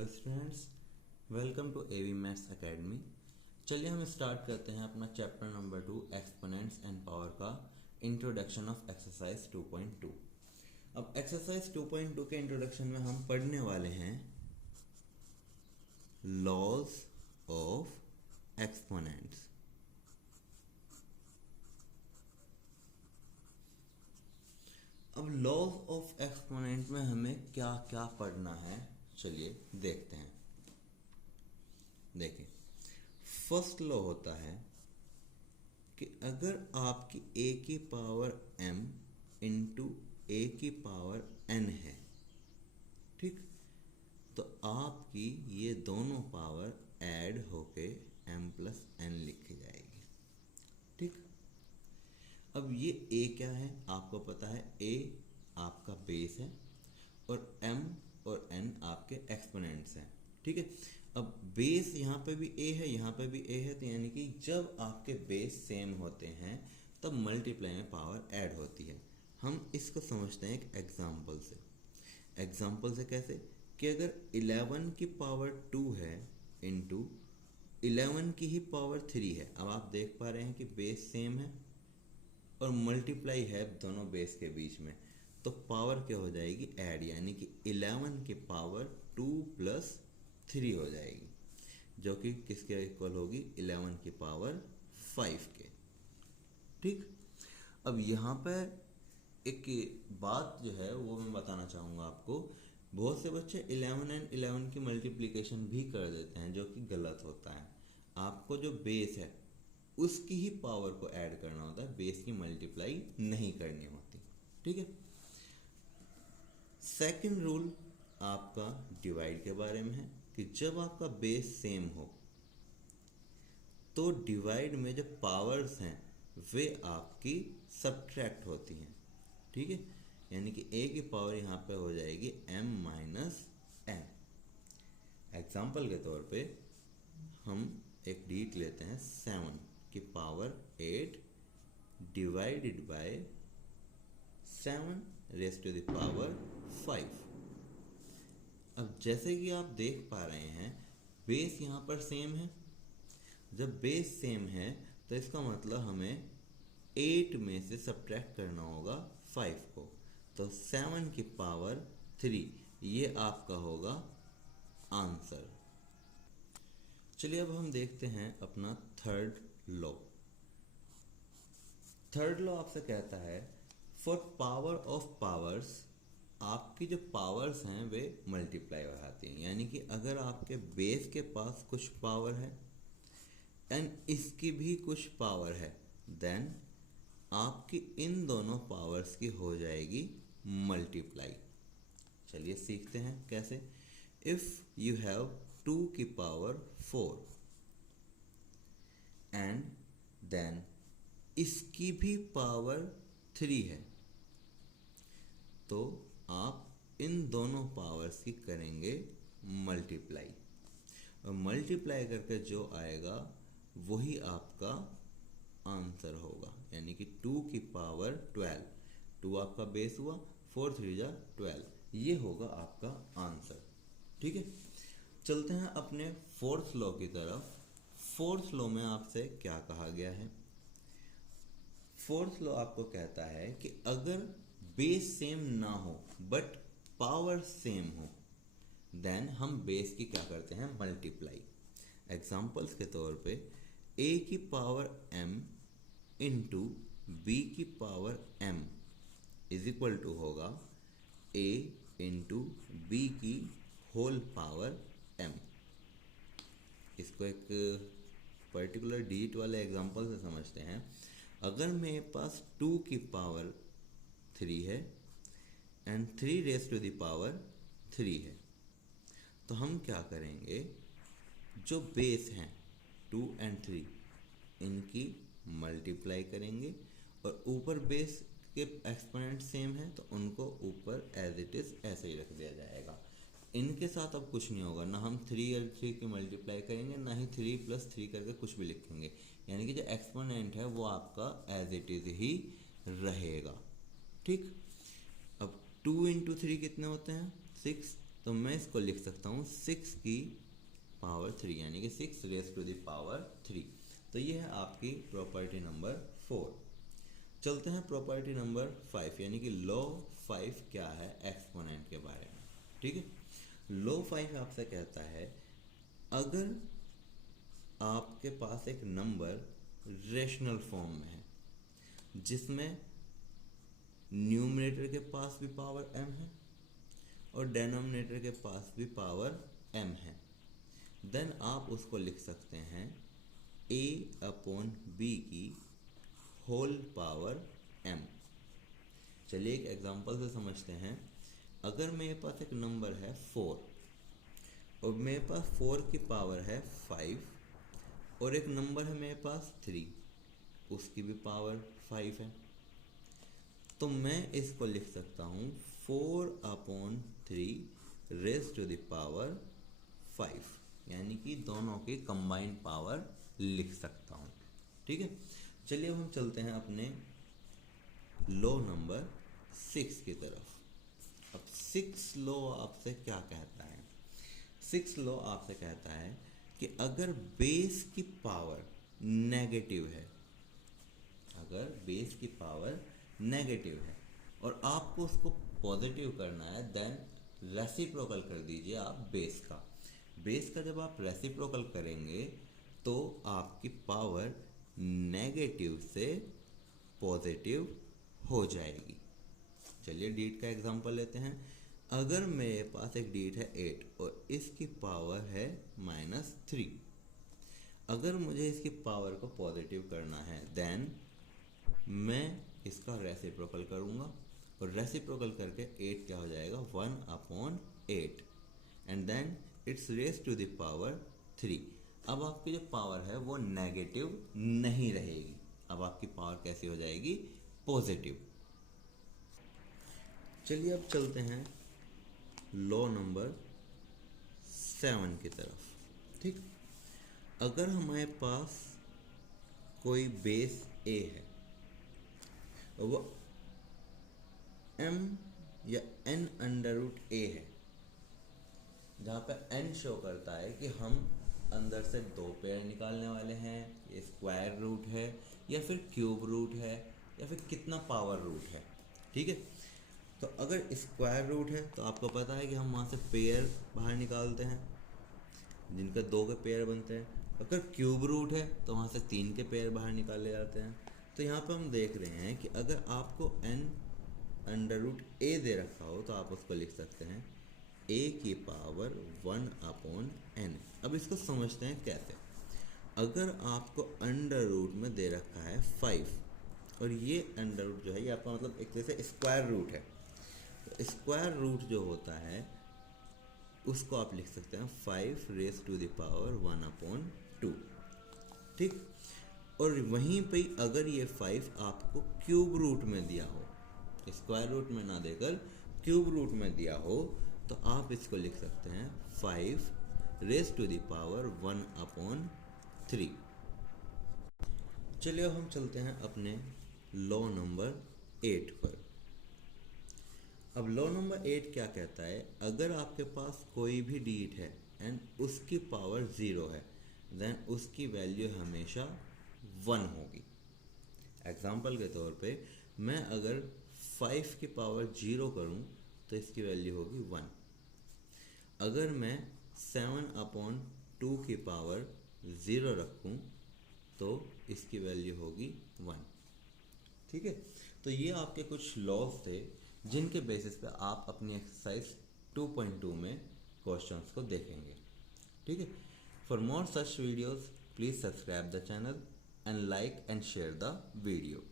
Students, welcome to AV maths academy. चलिए हम start करते हैं अपना chapter number 2 exponents and power का इंट्रोडक्शन ऑफ एक्सरसाइज 2.2। अब एक्सरसाइज 2.2 के इंट्रोडक्शन में हम पढ़ने वाले हैं लॉज ऑफ एक्सपोनेंट्स। अब लॉज ऑफ एक्सपोनेंट में हमें क्या क्या पढ़ना है, चलिए देखते हैं। देखिए, फर्स्ट लॉ होता है कि अगर आपकी a की पावर m इंटू a की पावर n है, ठीक, तो आपकी ये दोनों पावर ऐड होके m प्लस n लिखी जाएगी। ठीक, अब ये a क्या है आपको पता है, a आपका बेस है और m और n आपके एक्सपोनेंट्स हैं। ठीक है, अब बेस यहाँ पे भी a है, यहाँ पे भी a है, तो यानी कि जब आपके बेस सेम होते हैं तब मल्टीप्लाई में पावर ऐड होती है। हम इसको समझते हैं एक एग्जांपल से। एग्जांपल से कैसे कि अगर 11 की पावर 2 है इंटू 11 की ही पावर 3 है। अब आप देख पा रहे हैं कि बेस सेम है और मल्टीप्लाई है दोनों बेस के बीच में, तो पावर क्या हो जाएगी, ऐड, यानी कि 11 की पावर 2 प्लस 3 हो जाएगी, जो कि किसके इक्वल होगी, 11 की पावर 5 के। ठीक, अब यहाँ पर एक बात जो है वो मैं बताना चाहूँगा आपको। बहुत से बच्चे 11 एंड 11 की मल्टीप्लिकेशन भी कर देते हैं, जो कि गलत होता है। आपको जो बेस है उसकी ही पावर को ऐड करना होता है, बेस की मल्टीप्लाई नहीं करनी होती। ठीक है, सेकंड रूल आपका डिवाइड के बारे में है कि जब आपका बेस सेम हो तो डिवाइड में जो पावर्स हैं वे आपकी सब्ट्रैक्ट होती हैं। ठीक है, यानी कि a की पावर यहाँ पे हो जाएगी m माइनस n। एग्जाम्पल के तौर पे हम एक डीट लेते हैं 7 की power 8 divided by 7 raise to the power 5। अब जैसे कि आप देख पा रहे हैं बेस यहाँ पर सेम है। जब बेस सेम है तो इसका मतलब हमें 8 में से सब्ट्रैक्ट करना होगा 5 को, तो 7 की पावर 3 ये आपका होगा आंसर। चलिए अब हम देखते हैं अपना थर्ड लॉ। थर्ड लॉ आपसे कहता है फॉर पावर ऑफ पावर्स, आपकी जो पावर्स हैं वे मल्टीप्लाई हो जाती हैं। यानी कि अगर आपके बेस के पास कुछ पावर है एंड इसकी भी कुछ पावर है, देन आपकी इन दोनों पावर्स की हो जाएगी मल्टीप्लाई। चलिए सीखते हैं कैसे। इफ यू हैव 2 की पावर 4 एंड देन इसकी भी पावर 3 है, तो आप इन दोनों पावर्स की करेंगे मल्टीप्लाई, और मल्टीप्लाई करके जो आएगा वही आपका आंसर होगा। यानी कि 2 की पावर 12, 2 आपका बेस हुआ, 4 3 जा 12, ये होगा आपका आंसर। ठीक है, चलते हैं अपने फोर्थ लॉ की तरफ। फोर्थ लॉ में आपसे क्या कहा गया है। फोर्थ लॉ आपको कहता है कि अगर बेस सेम ना हो बट पावर सेम हो, देन हम बेस की क्या करते हैं, मल्टीप्लाई। एग्जाम्पल्स के तौर पे a की पावर m इंटू बी की power m is equal to होगा a इंटू बी की होल पावर m। इसको एक पर्टिकुलर डिजिट वाले एग्जांपल से समझते हैं। अगर मेरे पास 2 की पावर 3 है and 3 raise to the power 3 है, तो हम क्या करेंगे, जो बेस हैं 2 एंड 3 इनकी मल्टीप्लाई करेंगे, और ऊपर बेस के एक्सपोनेंट सेम है तो उनको ऊपर एज इट इज़ ऐसे ही रख दिया जाएगा। इनके साथ अब कुछ नहीं होगा, ना हम 3 और 3 की मल्टीप्लाई करेंगे, ना ही 3 प्लस 3 करके कुछ भी लिखेंगे। यानी कि जो एक्सपोनेंट है वो आपका एज इट इज़ ही रहेगा। ठीक, अब 2 इंटू 3 कितने होते हैं, 6, तो मैं इसको लिख सकता हूँ 6 की पावर 3 यानी कि 6 रेज टू द पावर 3। तो ये है आपकी प्रॉपर्टी नंबर 4। चलते हैं प्रॉपर्टी नंबर 5 यानी कि लॉ 5 क्या है एक्सपोनेंट के बारे में। ठीक है, लॉ 5 आपसे कहता है अगर आपके पास एक नंबर रेशनल फॉर्म में है जिसमें न्यूमरेटर के पास भी पावर m है और डेनोमिनेटर के पास भी पावर m है, देन आप उसको लिख सकते हैं a अपॉन b की होल पावर m। चलिए एक एग्जांपल से समझते हैं। अगर मेरे पास एक नंबर है 4 और मेरे पास 4 की पावर है 5 और एक नंबर है मेरे पास 3, उसकी भी पावर 5 है, तो मैं इसको लिख सकता हूँ 4/3 रेज टू द पावर 5, यानी कि दोनों की कंबाइंड पावर लिख सकता हूँ। ठीक है, चलिए अब हम चलते हैं अपने लॉ नंबर 6 की तरफ। अब 6 लॉ आपसे क्या कहता है? 6 लॉ आपसे कहता है कि अगर बेस की पावर नेगेटिव है, अगर बेस की पावर नेगेटिव है और आपको उसको पॉजिटिव करना है, देन रेसिप्रोकल कर दीजिए आप बेस का। बेस का जब आप रेसिप्रोकल करेंगे तो आपकी पावर नेगेटिव से पॉजिटिव हो जाएगी। चलिए डीट का एग्जांपल लेते हैं। अगर मेरे पास एक डीट है 8 और इसकी पावर है -3, अगर मुझे इसकी पावर को पॉजिटिव करना है देन मैं इसका रेसिप्रोकल करूँगा और रेसिप्रोकल करके 8 क्या हो जाएगा 1/8 and then it's raise to the power 3। अब आपकी जो पावर है वो नेगेटिव नहीं रहेगी, अब आपकी पावर कैसी हो जाएगी पॉजिटिव। चलिए अब चलते हैं लॉ नंबर 7 की तरफ। ठीक, अगर हमारे पास कोई बेस a है और वो m या n अंडर रूट a है, जहाँ पे n शो करता है कि हम अंदर से 2 पेयर निकालने वाले हैं, ये स्क्वायर रूट है या फिर क्यूब रूट है या फिर कितना पावर रूट है। ठीक है, तो अगर स्क्वायर रूट है तो आपको पता है कि हम वहाँ से पेयर बाहर निकालते हैं जिनका 2 के पेयर बनते हैं। अगर क्यूब रूट है तो वहाँ से 3 के पेयर बाहर निकाले जाते हैं। तो यहाँ पे हम देख रहे हैं कि अगर आपको n अंडर रूट a दे रखा हो तो आप उसको लिख सकते हैं a की पावर 1/n। अब इसको समझते हैं कैसे। अगर आपको अंडर रूट में दे रखा है 5 और ये अंडर रूट जो है ये आपका मतलब एक तरह से स्क्वायर रूट है, तो स्क्वायर रूट जो होता है उसको आप लिख सकते हैं 5 रेज टू द पावर 1/2। ठीक, और वहीं पे अगर ये 5 आपको क्यूब रूट में दिया हो, स्क्वायर रूट में ना देकर क्यूब रूट में दिया हो, तो आप इसको लिख सकते हैं 5 रेज टू द पावर 1/3। चलिए अब हम चलते हैं अपने लॉ नंबर 8 पर। अब लॉ नंबर 8 क्या कहता है? अगर आपके पास कोई भी डीट है एंड उसकी पावर 0 है देन उसकी वैल्यू हमेशा 1 होगी। एग्जाम्पल के तौर पे मैं अगर 5 की पावर 0 करूं तो इसकी वैल्यू होगी 1। अगर मैं 7/2 की पावर 0 रखूं तो इसकी वैल्यू होगी 1। ठीक है, तो ये आपके कुछ लॉज थे जिनके बेसिस पे आप अपनी एक्सरसाइज 2.2 में क्वेश्चंस को देखेंगे। ठीक है, for more such videos please subscribe the channel and like and share the video.